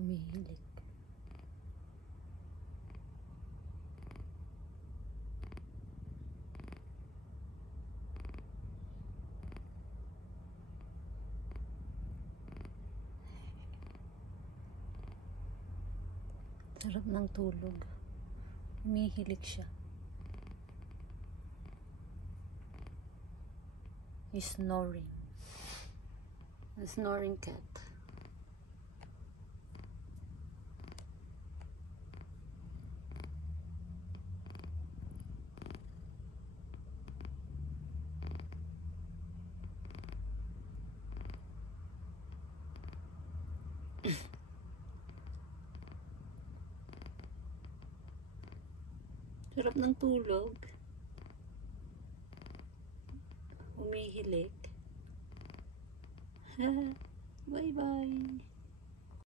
Humihilik. Sarap ng tulog. Humihilik siya. He's snoring. A snoring cat. Sarap ng tulog. Umihilik. Bye-bye.